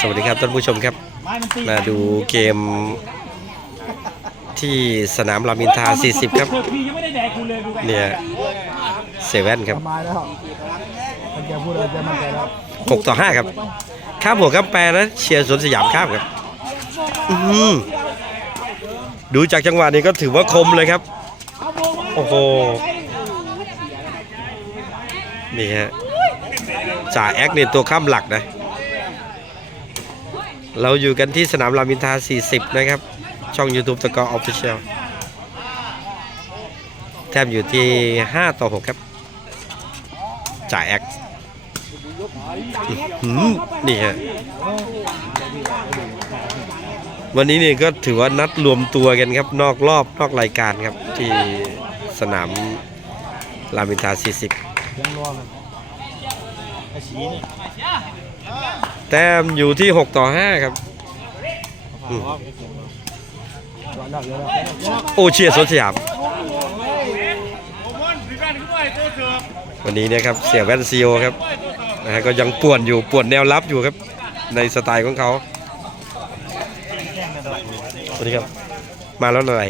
สวัสดีครับท่านผู้ชมครับ มาดูเกมที่สนามรามินทา 40 ครับ เนี่ยเซเว่นครับ6ต่อ 5 ครับข้ามหัวข้ามแปรนะเชียร์สวนสยามข้ามครับดูจากจังหวะนี้ก็ถือว่าคมเลยครับ โอ้โห นี่ฮะจ่าแอคเนี่ยตัวข้ามหลักนะ เราอยู่กันที่สนามรามินทรา40 นะครับ ช่อง YouTube ตะกอออฟฟิเชียลแทมอยู่ที่ 5 ต่อ 6 ครับ จ่ายแอคนี่ฮะวันนี้นี่ก็ถือว่านัดรวมตัวกันครับ นอกรอบนอกรายการครับ ที่สนามรามินทา40 ยังรอเลยไอ้ฉีนี่แต้มอยู่ที่ 6 ต่อ 5 ครับอืมรอแล้วเยอะแล้วโอเชียร์สวนสยาม วันนี้นะครับเสียแว่นซีโอครับนะฮะก็ยังป่วนอยู่ป่วนแนวรับอยู่ครับ ในสไตล์ของเขาสวัสดีครับ มาแล้วอะไร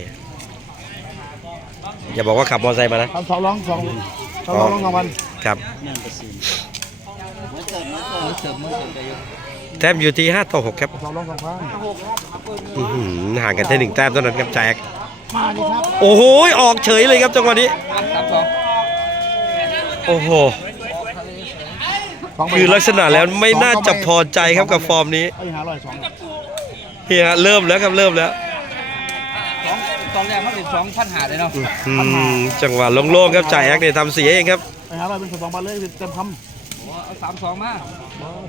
อย่าบอกว่าขับมอเตอร์ไซค์มานะทำสองร้องสองสองร้องรางวัล ครับ แต้มอยู่ที่5ต่อ6ครับอื้อหือห่างกันแค่หนึ่งแต้มเท่านั้นครับแจ็คโอ้โหออกเฉยเลยครับจังหวะนี้โอ้โหคือลักษณะแล้วไม่น่าจะพอใจครับกับฟอร์มนี้ไอ้หาร้อยสองเฮียเริ่มแล้วครับเริ่มแล้วสองตอนแรกมันเป็นสองพันหาเลยเนาะจังหวะโล่งๆครับจ่ายแอคเนี่ยทำเสียเองครับไอ้หาร้อยเป็นสองพันเลยเต็มคำ สามสองมา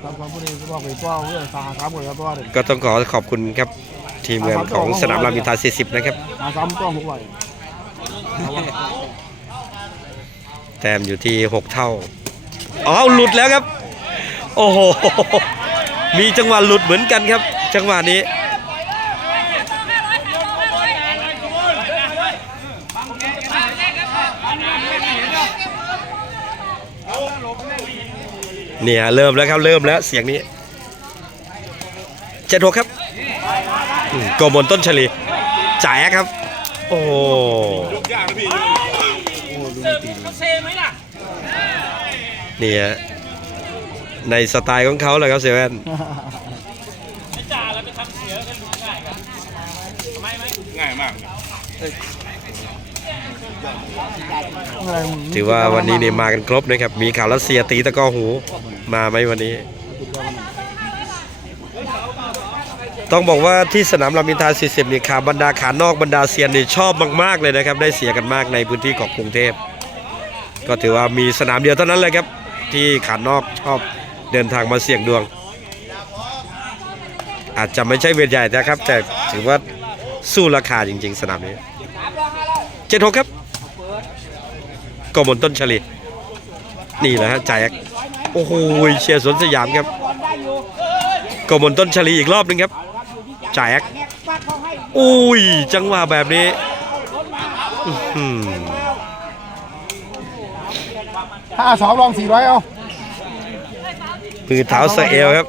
สามสองพอดีบอกไปป้าเรื่องสามสามหมดแล้วป้าเด็กก็ต้องขอขอบคุณครับทีมงานของสนามรามินทรา40 นะครับหาสามต้องหกร้อยแต้มอยู่ที่ 6 เท่าอ๋อหลุดแล้วครับ โอ้โห มีจังหวะหลุดเหมือนกันครับ จังหวะนี้ เนี่ยเริ่มแล้วครับเริ่มแล้วเสียงนี้เจ็ดหกครับโกมลต้นชลีจ่ายครับ โอ้โหเนี่ฮะในสไตล์ของเขาแหละครับเซเว่นจ่าแล้วไปทำเสียกันง่ายกันทำไมไหมง่ายมากถือว่าวันนี้เนี่ยมากันครบนะครับ มีข่าวรัสเซียตีตะก้อหู มาไหมวันนี้ ต้องบอกว่าที่สนามรามินทรา40นี่ขาบรรดาขานอกบรรดาเซียนนี่ชอบมากๆเลยนะครับ ได้เสียกันมากในพื้นที่ของกรุงเทพ ก็ถือว่ามีสนามเดียวเท่านั้นเลยครับ ที่ขานอกชอบเดินทางมาเสี่ยงดวง อาจจะไม่ใช่เวทใหญ่นะครับ แต่ถือว่าสู้ราคาจริง ๆ สนามนี้เจ็ดหกครับกมลต้นชลีนี่แหละฮะจ่ายแอค โอ้โหเชียร์สวนสยามครับกมลต้นชลีอีกรอบหนึงครับจ่ายแอคอุ้ยจังหวะแบบนี้อื้อหือห้าสองรองสี่ร้อยเอามือเท้าสะเอลครับ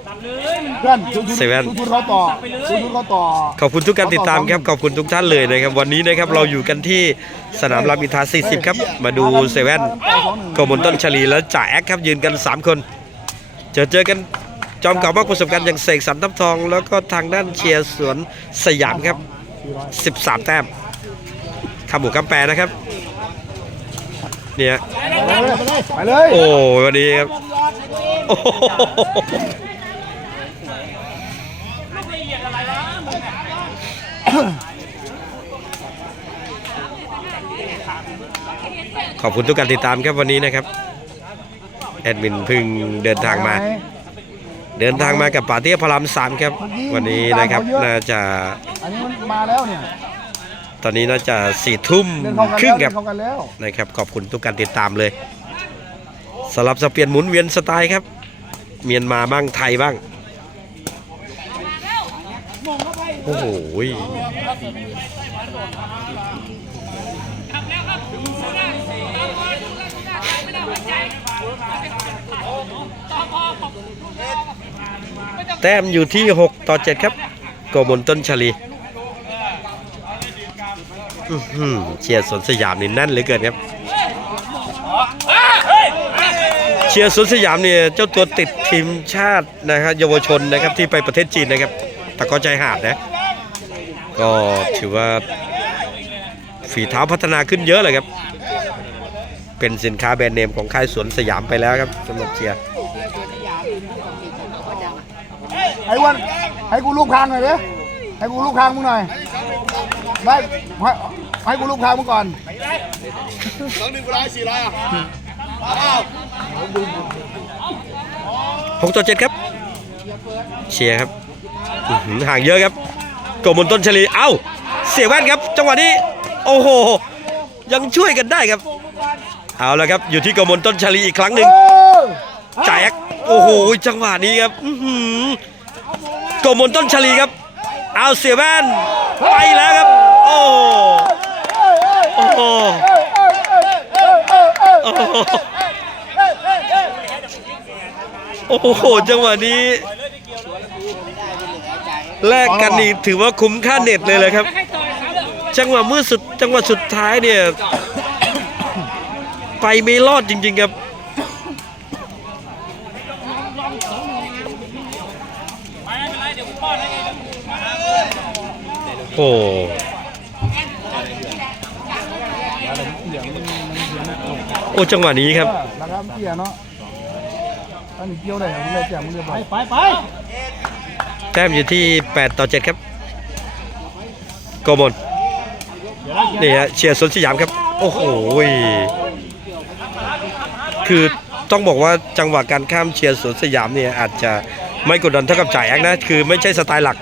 เพื่อนทุนเซเว่นทุนเขาต่อทุนเขาต่อ ขอบคุณทุกการติดตามครับขอบคุณทุกท่านเลยนะครับ วันนี้นะครับเราอยู่กันที่สนามรามอินทรา40 ครับ มาดูเซเว่นกมลต้นชลีและจ่าแอคครับยืนกัน 3 คน เจอเจอกันจอมเก่ามากประสบการณ์อย่างเสกสรรทับทอง แล้วก็ทางด้านเชียร์สวนสยามครับ 13 แต้มคำหมูคำแปรนะครับ เนี่ย ไปเลยไปเลย โอ้วันนี้ครับโอ้โห ขอบคุณทุกการติดตามครับวันนี้นะครับ แอดมินเพึ่งเดินทางมา เดินทางมากับป่าเตี้ยพระรามสามครับ วันนี้นะครับน่าจะอันนี้มันมาแล้วเนี่ยตอนนี้น่าจะสี่ทุ่มเล่นเข้ากันครึ่แล้วงคเล่รับนเข้ากันแล้วนะครับ ขอบคุณทุกการติดตามเลยสลับสบเปลี่ยนหมุนเวียนสไตล์ครับ เมียนมาบ้างไทยบ้าง โอ้โหแต้มอยู่ที่ 6 ต่อ 7 ครับโกมลต้นชลีอื้อหือเชียร์สวนสยามนี่แนั่นเหลือเกินครับ เชียร์สวนสยามเนี่ยเจ้าตัวติดทีมชาตินะครับเยาวชนนะครับที่ไปประเทศจีนนะครับ ตะกอใจหาดนะ ก็ถือว่าฝีเท้าพัฒนาขึ้นเยอะเลยครับ เป็นสินค้าแบรนด์เนมของค่ายสวนสยามไปแล้วครับสำหรับเชียร์ไอ้อ้วันให้กูลูกคางหน่อยดิให้กูลูกคางมึงหน่อยได้ให้ให้กูลูกคางมึงก่อนหกต่อเจ็ดครับ เชียร์ครับอื้อ ห่างเยอะครับกมลต้นชลีเอ้า เสียแว่นครับจังหวะนี้ โอ้โห ยังช่วยกันได้ครับ เอาละครับอยู่ที่กมลต้นชลีอีกครั้งหนึ่งเออจ่ายแอคโอ้โห จังหวะนี้ครับกมลต้นชลีครับ เอาเสียแว่นไปแล้วครับ โอ้โอ้โหโอ้โห จังหวะนี้ แลกกันนี่ถือว่าคุ้มค่าเน็ตเลยเลยครับ จังหวะมือสุดจังหวะสุดท้ายเนี่ย ไปไม่รอดจริง ๆ ครับโอ้โอ้จังหวะนี้ครับราคาเกียเนาะอันนี้เกี่ยวได้เหรอมึงเลยแจกมึงเลยไปไปไป แต้มอยู่ที่ 8 ต่อ 7 ครับโกมลนี่ฮะเชียร์สวนสยามครับ โอ้โหคือต้องบอกว่าจังหวะการข้ามเชียร์สวนสยามเนี่ยอาจจะไม่กดดันเท่ากับจ่ายแอคนะ คือไม่ใช่สไตล์หลัก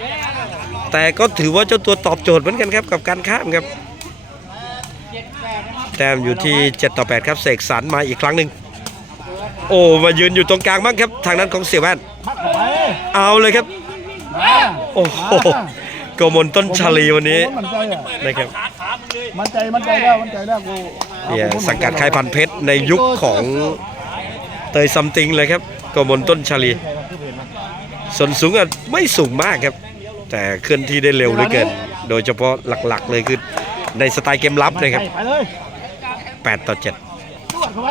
แต่ก็ถือว่าเจ้าตัวตอบโจทย์เหมือนกันครับกับการข้ามครับ แต้มอยู่ที่ 7 ต่อ 8 ครับเสกสรรมาอีกครั้งหนึ่งโอ้มายืนอยู่ตรงกลางบ้างครับ ทางนั้นของเสียแว่นเอาเลยครับ มาโอ้โหโกมลต้นชาลีวันนี้มันใจอะนะครับมันใจมันใจแล้วมันใจแล้วกูเนี่ยสังกัดค่ายพันเพชรในยุคของเตยซัมติงเลยครับโกมลต้นชาลี ส่วนสูงอะไม่สูงมากครับ แต่เคลื่อนที่ได้เร็วเหลือเกิน โดยเฉพาะหลักๆเลยคือในสไตล์เกมรับนะครับไปเลย8ต่อ7ตรวจเข้าไป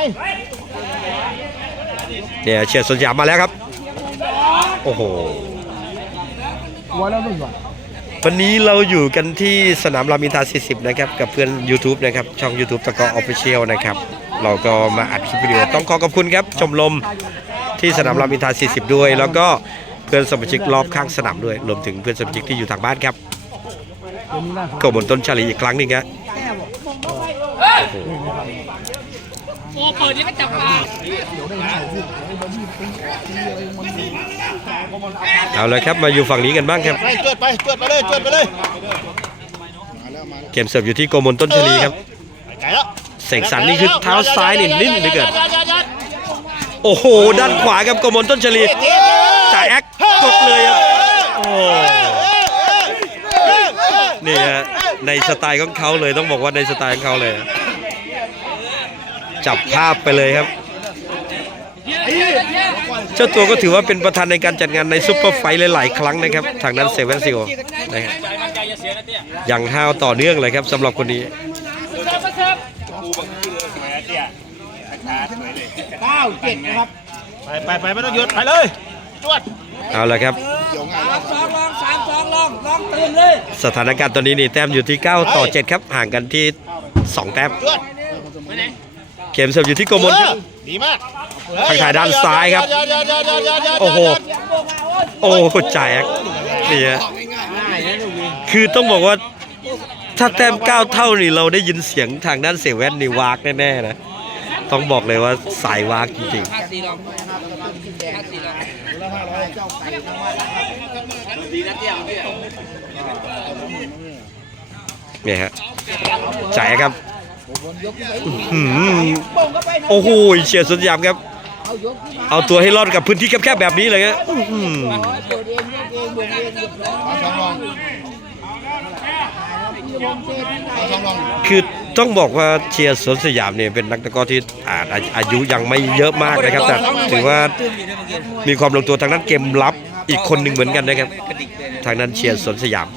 เนี่ยเชียร์สวนสยามมาแล้วครับ โอ้โห วัวแล้วมึงก่อนวันนี้เราอยู่กันที่สนามรามอินทรา40 นะครับ กับเพื่อน YouTube นะครับ ช่อง YouTube ตะกอออฟฟิเชียลนะครับ เราก็มาอัดคลิปวิดีโอต้องขอขอบคุณครับ ชมรมที่สนามรามอินทรา40 ด้วย แล้วก็เพื่อนสมาชิกรอบข้างสนามด้วย รวมถึงเพื่อนสมาชิกที่อยู่ทางบ้านครับเดี๋ยวนี้นะก็บนต้นชาลีอีกครั้งหนึงครับโอ้เปิดนี่ไม่จับปลาเอาเลยครับมาอยู่ฝั่งนี้กันบ้างครับไปจวดไปจวดไปเลยจวดไปเลยเกมเสิร์ฟอยู่ที่โกมลต้นชาลีครับไก่แล้วเสกสรรนี่คือเท้าซ้ายนี่นิ่มเหลือเกินโอ้โห ด้านขวาครับโกมลต้นชาลีจ่ายแอคกดเลยครับโอ้นี่ฮะในสไตล์ของเขาเลยต้องบอกว่าในสไตล์ของเขาเลย จับภาพไปเลยครับ เจ้าตัวก็ถือว่าเป็นประธานในการจัดงานในซุปเปอร์ไฟท์หลายๆ ครั้งนะครับ ทางนั้นเซเว่นซิโอนะครับใจมันใจอย่าเสียนะเตี้ยอย่างห้าวต่อเนื่องเลยครับสำหรับคนนี้เก้าเจ็ดนะครับไปไปไปไม่ต้องหยุดไปเลยจวดเอาละครับสองลองสามสองลองลองตื่นเลย สถานการณ์ตอนนี้นี่แต้มอยู่ที่ 9 ต่อ 7 ครับ ห่างกันที่ 2 แต้มจวด เกมเสิร์ฟอยู่ที่โกมลครับดีมากทางถ่ายด้านซ้ายครับ โอ้โห โอ้โหจ่ายแอคนี่ฮะคือต้องบอกว่าถ้าแต้ม9เท่านี่เราได้ยินเสียงทางด้านเสียแว่นนี่วากแน่ๆนะ ต้องบอกเลยว่าสายวากจริงห้าสี่ลองห้าสี่ลองๆเนี่ยฮะจ่ายครับอื้อหือ โอ้โหเฉียดสุดยามครับ เอาตัวให้รอดกับพื้นที่แคบๆแบบนี้เลยครับอื้อหือคือต้องบอกว่าเชียร์สวนสยามเนี่ยเป็นนักตะกร้อที่อาจอายุยังไม่เยอะมากนะครับ แต่ถือว่ามีความลงตัวทางด้านเกมรับอีกคนหนึ่งเหมือนกันนะครับ ทางนั้นเชียร์สวนสยาม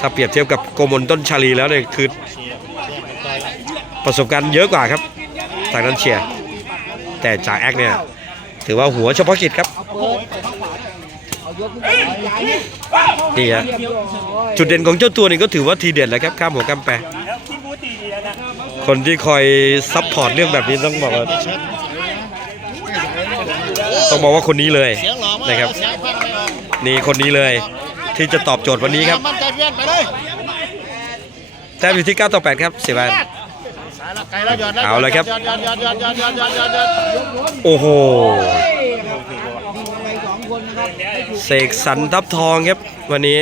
ถ้าเปรียบเทียบกับโกมลต้นชาลีแล้วเนี่ยคือ ประสบการณ์เยอะกว่าครับทางนั้นเชียร์แต่จ่าแอคเนี่ยถือว่าหัวเฉพาะกิจครับนี่ฮะจุดเด่นของเจ้าตัวนี่ก็ถือว่าทีเด็ดแหละครับข้ามหัวกำแปรคนที่คอยซัพพอร์ตเรื่องแบบนี้ต้องบอกว่าต้องบอกว่าคนนี้เลยนะครับ นี่คนนี้เลย ที่จะตอบโจทย์วันนี้ครับแต้มอยู่ที่ 9 ต่อ 8 ครับเสียบาน ไกลแล้วหยอดแล้วเอาเลยครับ หยอดหยอดหยอดหยอดหยอดหยอดหยอดหยอดหยอดโอ้โหเสกสรรทับทองครับ วันนี้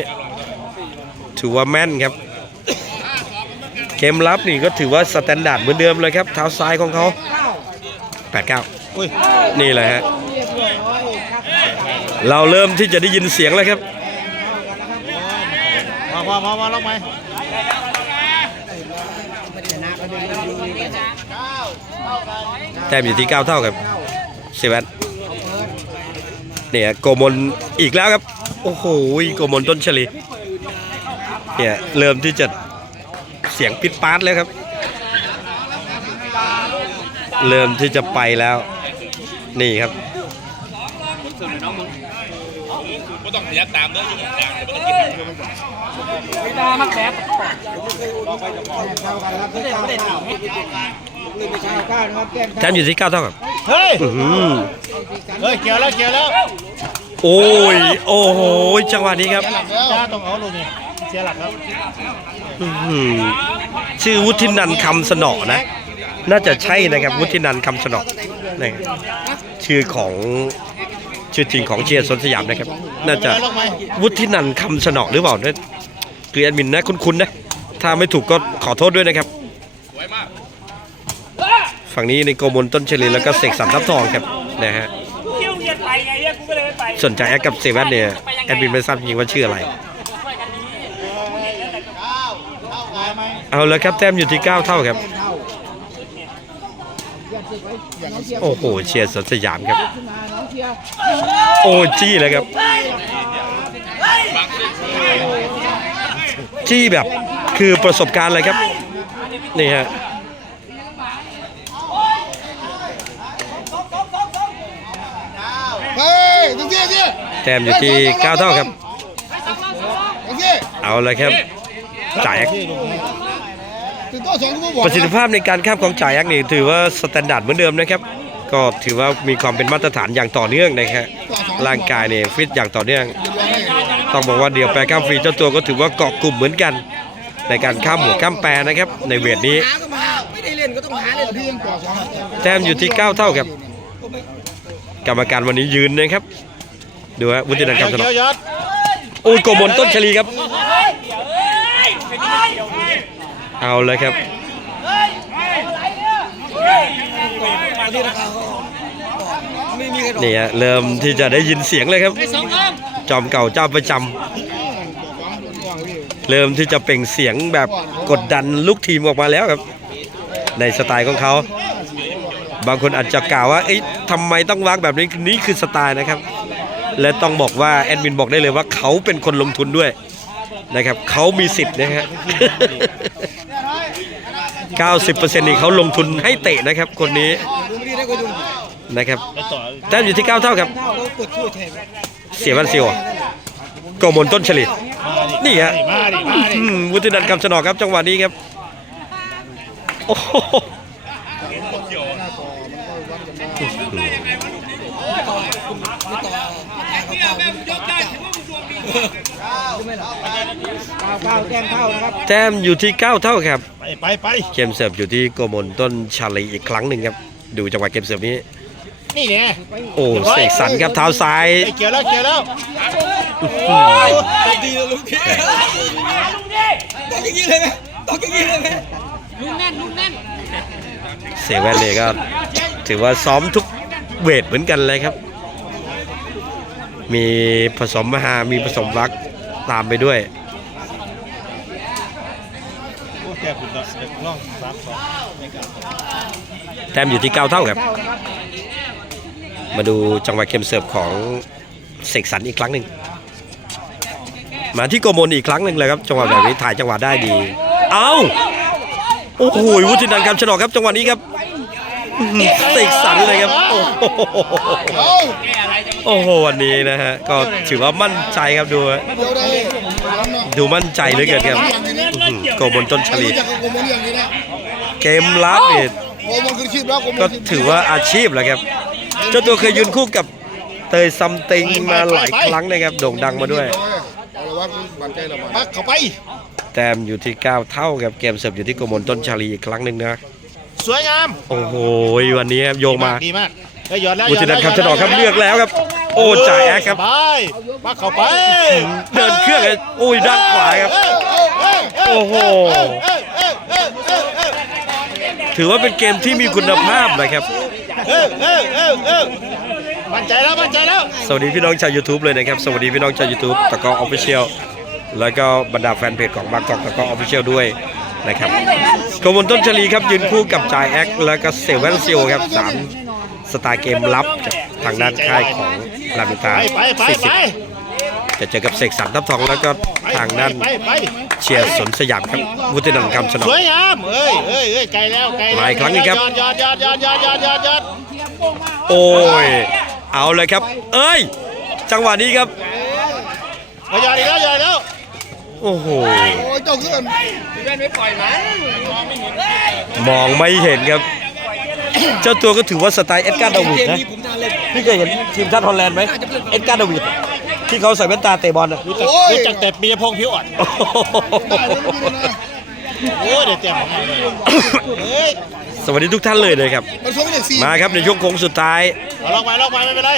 ถือว่าแม่นครับ เกมรับนี่ก็ถือว่าสแตนดาร์ดเหมือนเดิมเลยครับ เท้าซ้ายของเขา8อุ้ย9นี่เลยฮะเราเริ่มที่จะได้ยินเสียงแล้วครับ พอพอพอพอลงไป แต้มอยู่ที่ 9 เท่าครับเซเว่นเนี่ยโกมลอีกแล้วครับ โอ้โหโกมลต้นชลีเนี่ยเริ่มที่จะเสียงปิดปาร์ตแล้วครับ เริ่มที่จะไปแล้ว นี่ครับไม่ได้มักแบบ แต้มอยู่ที่9เท่าครับเฮ้ยอื้อหือเฮ้ยเกี่ยวแล้วเกี่ยวแล้วโอ้ยโอ้โหจังหวะนี้ครับจ้าต้องเอาลูกนี่เสียหลักครับอื้อหือชื่อวุฒินันท์คำสนอนะ น่าจะใช่นะครับวุฒินันท์คำสนอนะครับชื่อของชื่อจริงของเชียร์สวนสยามนะครับ น่าจะวุฒินันท์คำสนอหรือเปล่าเนี่ยคือแอดมินนะคุ้นๆนะถ้าไม่ถูกก็ขอโทษด้วยนะครับ ฝั่งนี้ในโกมลต้นเชลีแล้วก็เสกสรรทับทองครับนะฮะเที่ยวเย็นไปไงเนี่ยกูก็เลยไม่ไปส่วนจาแอดกับเซเว่นเนี่ยแอดมินไม่ทราบจริงว่าชื่ออะไร เอาแล้วครับแต้มอยู่ที่ 9 เท่าครับ โอ้โหเชียร์สวนสยามครับ โอ้จี้เลยครับ จี้แบบคือประสบการณ์เลยครับ นี่ฮะ เฮ้ยตรงนี้สิ แต้มอยู่ที่9เท่าครับตรงนี้เอาเลยครับจ่ายแอคถึงโต๊ะสองกูบอกประสิทธิภาพในการข้ามของจ่ายแอคนี่ถือว่าสแตนดาร์ดเหมือนเดิมนะครับ ก็ถือว่ามีความเป็นมาตรฐานอย่างต่อเนื่องนะครับร่างกายเนี่ยฟิตอย่างต่อเนื่อง ต้องบอกว่าเดี๋ยวแปรข้ามฟรีเจ้าตัวก็ถือว่าเกาะกลุ่มเหมือนกัน ในการข้ามหัวข้ามแปรนะครับ ในเวทนี้พี่ยังต่อสองแต้มอยู่ที่ 9 เท่าครับก รรมการวันนี้ยืนนะครับ ดูฮะวุฒินันท์คำสนอเกี่ยวยอดโอ้ยโกมลต้นชลีครับ เอาเลยครับนี่ฮะเริ่มที่จะได้ยินเสียงเลยครับ จอมเก่าเจ้าประจำเริ่มที่จะเปล่งเสียงแบบกดดันลูกทีมออกมาแล้วครับ ในสไตล์ของเขา บางคนอาจจะกล่าวว่าเอ๊ะทำไมต้องวางแบบนี้นี่คือสไตล์นะครับ และต้องบอกว่าแอดมินบอกได้เลยว่าเขาเป็นคนลงทุนด้วยนะครับเขามีสิทธิ์นะฮะ90%นี่เขาลงทุนให้เตะนะครับ คนนี้นะครับแต้มอยู่ที่ 9 เท่าครับ เสียวันเซียวโกมลต้นฉลิดนี่ฮะมาดิมาดิอืมวุฒินันท์คำชนอกครับจังหวะนี้ครับ โอ้ โหแต้มอยู่ที่9เท่าครับไปไปไปเกมเสิร์ฟอยู่ที่โกมลต้นชาลีอีกครั้งหนึ่งครับ ดูจังหวะเกมเสิร์ฟนี้ นี่ไงโอ้เสกสรรครับเท้าซ้ายไอ้เกี่ยวแล้วเกี่ยวแล้วดีเลยลูกพี่ต้องอย่างนี้เลยไหมต้องอย่างนี้เลยไหมเซเว่นเนี่ยก็ ถือว่าซ้อมทุกเวทเหมือนกันเลยครับ มีผสมมหา มีผสมรักตามไปด้วยแกคุณเด็กล่องสามองแต้มอยู่ที่ 9 เท่าครับ มาดูจังหวะเกมเสิร์ฟของเสกสรรอีกครั้งหนึ่งมาที่โกมลอีกครั้งหนึ่งเลยครับ จังหวะแบบนี้ถ่ายจังหวะได้ดี เอาโอ้โหวุฒินันท์คำชนกครับ จังหวะนี้ครับ เสกสรรเลยครับ โอ้โหโอ้โหวันนี้นะฮะ ก็ถือว่ามั่นใจครับดูฮะดูมั่นใจเหลือเกินครับอื้อหือโกมลต้นชลีรู้จักมลอย่างนี้นะเกมรับเนี่ย ก็ถือว่าอาชีพแหละครับ เจ้าตัวเคยยืนคู่กับเตยซัมติงมาหลายครั้งนะครับ โด่งดังมาด้วยเอาละว่าบันใจเข้าไป แต้มอยู่ที่ 9 เท่าครับเกมเสิร์ฟอยู่ที่โกมลต้นชาลีอีกครั้งหนึ่งนะ สวยงามโอ้โหวันนี้ครับโยงมาดีมากเฮ้ยหยอดแล้ววุฒินันท์คำชะดอกครับเลือกแล้วครับ โอ้จ่ายแอคครับไปมาเข้าไป เดินเครื่องเลยโอ้ยด้านขวาครับ โอ้โหถือว่าเป็นเกมที่มีคุณภาพนะครับเออเออเออเออมั่นใจแล้วมั่นใจแล้ว สวัสดีพี่น้องชาว YouTube เลยนะครับ สวัสดีพี่น้องชาว YouTube ตะกอออฟฟิเชียลแล้วก็บรรดาแฟนเพจของบางกอกตะกอออฟฟิเชียลด้วย นะครับโคมนต้นชลีครับยืนคู่กับจายแอคและก็เซเว่นซิลครับสามสไตล์เกมลับทางด้านค่ายของลามิตาสี่สิบจะเจอกับเสกสรรทับทองแล้วก็ทางด้านเชียร์สนสยามครับวุฒินันท์คำสนองสวยงามเอ้ยเอ้ยไกลแล้วไกลแล้หลายครั้งนี้ครับโอ้ยเอาเลยครับ เอ้ย จังหวะนี้ครับยอดอีกแล้วยอดแล้ว โอ้โห โอ้ยเจ้าขึ้นมองไม่เห็นครับ เจ้าตัวก็ถือว่าสไตล์เอ็ดการ์ดาวิดนะพี่เคยเห็นทีมชาติฮอลแลนด์ไหมเอ็ดการ์ดาวิดที่เขาใส่แว่นตาเตะบอลอะรู้จักรู้จักแต่ปียพงษ์ผิวอ่อนได้แล้วไม่ได้นะโอ้เดี๋ยวเตรียมของมาเลยเฮ้ยสวัสดีทุกท่านเลยเลยครับมันส่งเลขสี่มาครับในช่วงโค้งสุดท้ายเอาลอกไปลอกไปไม่เป็นไร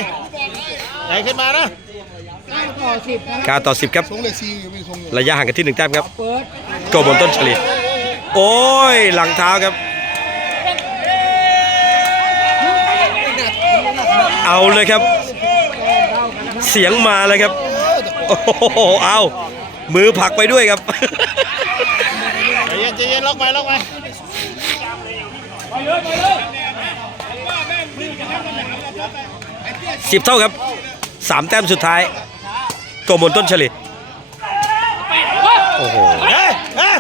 ใหญ่ขึ้นมานะ 9ต่อ 10 ครับส่งเลขสี่ไม่ส่งเลยระยะห่างกันที่หนึ่งแต้มครับโกบนต้นเฉลี่ยโอ้ย หลังเท้าครับ เอาเลยครับ เสียงมาเลยครับ โอ้โห เอามือผลักไปด้วยครับ ใจเย็นใจเย็นลอกไปลอกไปสิบเท่าครับสามแต้มสุดท้าย โกบนต้นเฉลี่ยโอ้โหเฮ้ยเฮ้ย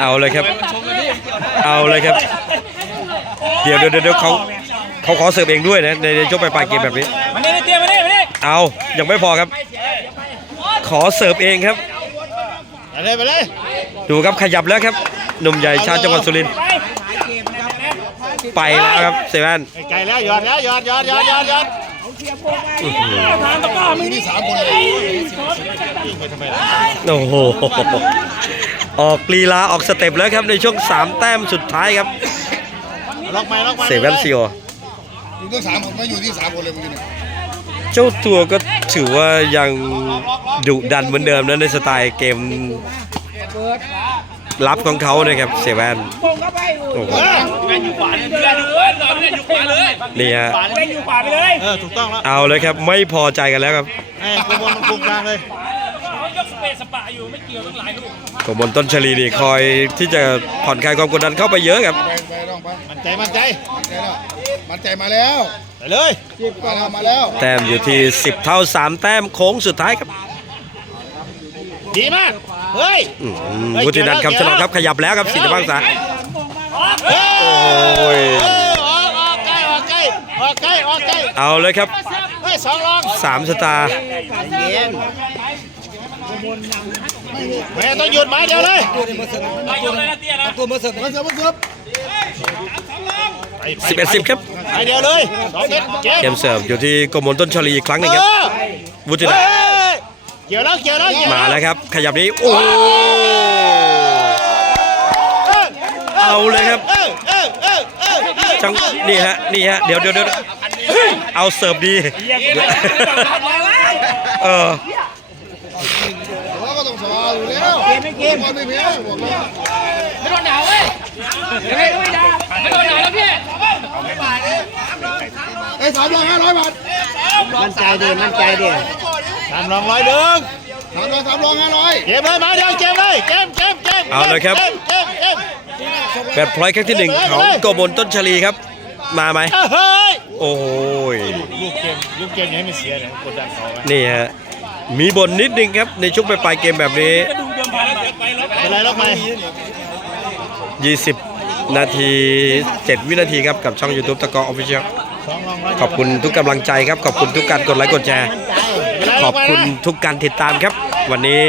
เอาเลยครับ เอาเลยครับ เดี๋ยวเดี๋ยวเดี๋ยวเขาเขาขอเสิร์ฟเองด้วยนะในในช่วงปลายๆเกมแบบนี้มานี่เตรียมมานี่มานี่เอายังไม่พอครับ ขอเสิร์ฟเองครับไปเลยไปเลยดูครับขยับแล้วครับหนุ่มใหญ่ชาวจังหวัดสุรินทร์ไปแล้วครับเซเว่นไกลแล้วหยอดแล้วหยอดหยอดหยอดหยอดหยอด ทางตะกร้อมึงมีสามคนเลยยิงไปทำไมล่ะโอ้โห ออกลีลาออกสเต็ปแล้วครับในช่วง 3 แต้มสุดท้ายครับลอกไปลอกไปเซเว่นซีโออยู่ตั้งสามคนมาอยู่ที่สามคนเลยเมื่อกี้เนี่ยเจ้าตัวก็ถือว่ายังดุดันเหมือนเดิมนะในสไตล์เกม รับของเขานะครับเซเว่นโอ้โหแม่งอยู่ขวาเลยเพื่อนเลยนอนแม่งอยู่ขวาเลยนี่ฮะแม่งอยู่ขวาไปเลยเออถูกต้องแล้วเอาเลยครับไม่พอใจกันแล้วครับให้กระบวนมันคุมกลางเลยเขายกสเปซสปะอยู่ไม่เกี่ยวทั้งหลายลูกกบนต้นชลีนี่คอยที่จะผ่อนคลายความกดดันเข้าไปเยอะครับไปไปต้องไปมั่นใจมั่นใจมันใจแล้วมันใจมาแล้วไปเลยมาแล้วมาแล้ว แต้มอยู่ที่ 10 เท่า 3 แต้มโค้งสุดท้ายครับ ดีมาก เฮ้ยวุฒินันท์คำฉลองครับขยับแล้วครับสิทธิ์บังสาโอ้ยออกกิ้วออกกิ้วออกกิ้วออกกิ้วเอาเลยครับสองล้อสามสตาแม่ต้องหยุดไม้เดียวเลยตัวมาเสิร์ฟตัวมาเสิร์ฟมาเสิร์สิบเอ็ดสิบครับเดียวเลยเกมเสิร์ฟอยู่ที่กมลต้นชลีครั้งหนึ่งครับวุฒินันท์ กี่ยวแล้วเกี่ยวแล้วเกี่ยวมาแล้วครับ ขยับนี้โอ้เออเอาเลยครับเออเออเออเออเออจังนี่ฮะนี่ฮะเดี๋ยวเดี๋ยวเดี๋ยวเอาเสิร์ฟดีเออแล้วก็ต้องสวาอยู่แล้วเกมไม่เกมบอลไม่แพ้บอกแล้วไม่โดนด่าเว้ยไม่โดนด่าไม่โดนด่าแล้วพี่ไอ้สามร้อยห้าร้อยบาทมั่นใจดิมั่นใจดิ สามรองร้อยหนึ่งสามร้อยสามร้อยห้าร้อยเกมเลยมาเดียวเกมเลยเกมเกมเกมเอาเลยครับ เกมเกมเกมแบบพลอยครั้งที่หนึ่งของกบนต้นชลีครับ มาไหมเฮ้ยโโอ้ยลูกเกมลูกเกมอย่าให้มันเสียเนี่ยกดดันเขาไว้นี่ฮะมีบนนิดนึงครับในช่วงปลายๆเกมแบบนี้ก็ดูเดิมพันไปแล้วเป็นไรแล้วไป20นาที 7 วินาทีครับ กับช่อง YouTube ตะกอออฟฟิเชียลสองรองร้อยขอบคุณทุกกำลังใจครับ ขอบคุณทุกการกดไลค์กดแชร์ ขอบคุณทุกการติดตามครับ วันนี้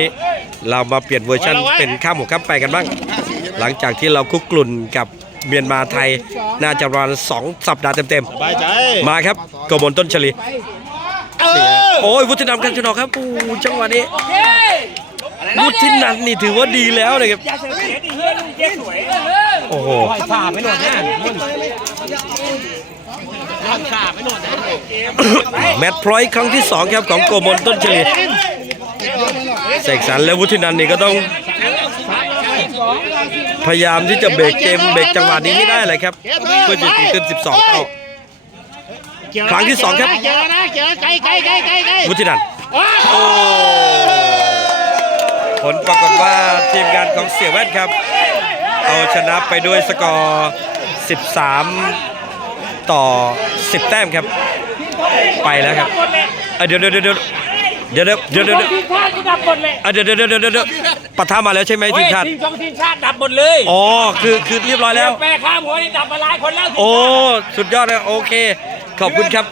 เรามาเปลี่ยนเวอร์ชันเป็นข้ามหัวข้ามไปกันบ้าง หลังจากที่เราคุกกลุ่นกับเมียนมาไทยน่าจะประมาณ2สัปดาห์เต็มสบายใจๆมาครับโกมลต้นชลีเออโอ้ยวุฒินันท์กันชนกครับโอ้จังหวะนี้วุฒินันท์นี่ถือว่าดีแล้วนะครับอย่าเสียเสียดิเฮ้ยลูกเจ๊สวยโอ้โหฝ่าไม่หนวด แม่หนวดนะแมตช์พลอยครั้งที่ 2 ครับของโกมลต้นชลีเสกสรรและวุฒินันนี่ก็ต้องพยายามที่จะเบรกเกมเบรกจังหวะนี้ให้ได้เลยครับเพื่อจะตีขึ้น 12 เท่าครั้งที่สองครับวุฒินันโอ้ผลปรากฏว่าทีมงานของเสี่ยแว่นครับ เอาชนะไปด้วยสกอร์ 13 ต่อ 10 แต้มครับ ไปแล้วครับเดี๋ยวเดี๋ยวเดี๋ยวเดี๋ยวเดี๋ยวเดี๋ยวเดี๋ยวทีมชาติก็ดับหมดเลยเดี๋ยวเดี๋ยวเดี๋ยวเดี๋ยวปะทามาแล้วใช่ไหมทีมชาติทีมสองทีมชาติดับหมดเลยอ๋อคือคือเรียบร้อยแล้วแปรข้ามหัวนี่ดับมาหลายคนแล้วโอ้สุดยอดเลยโอเค ขอบคุณครับ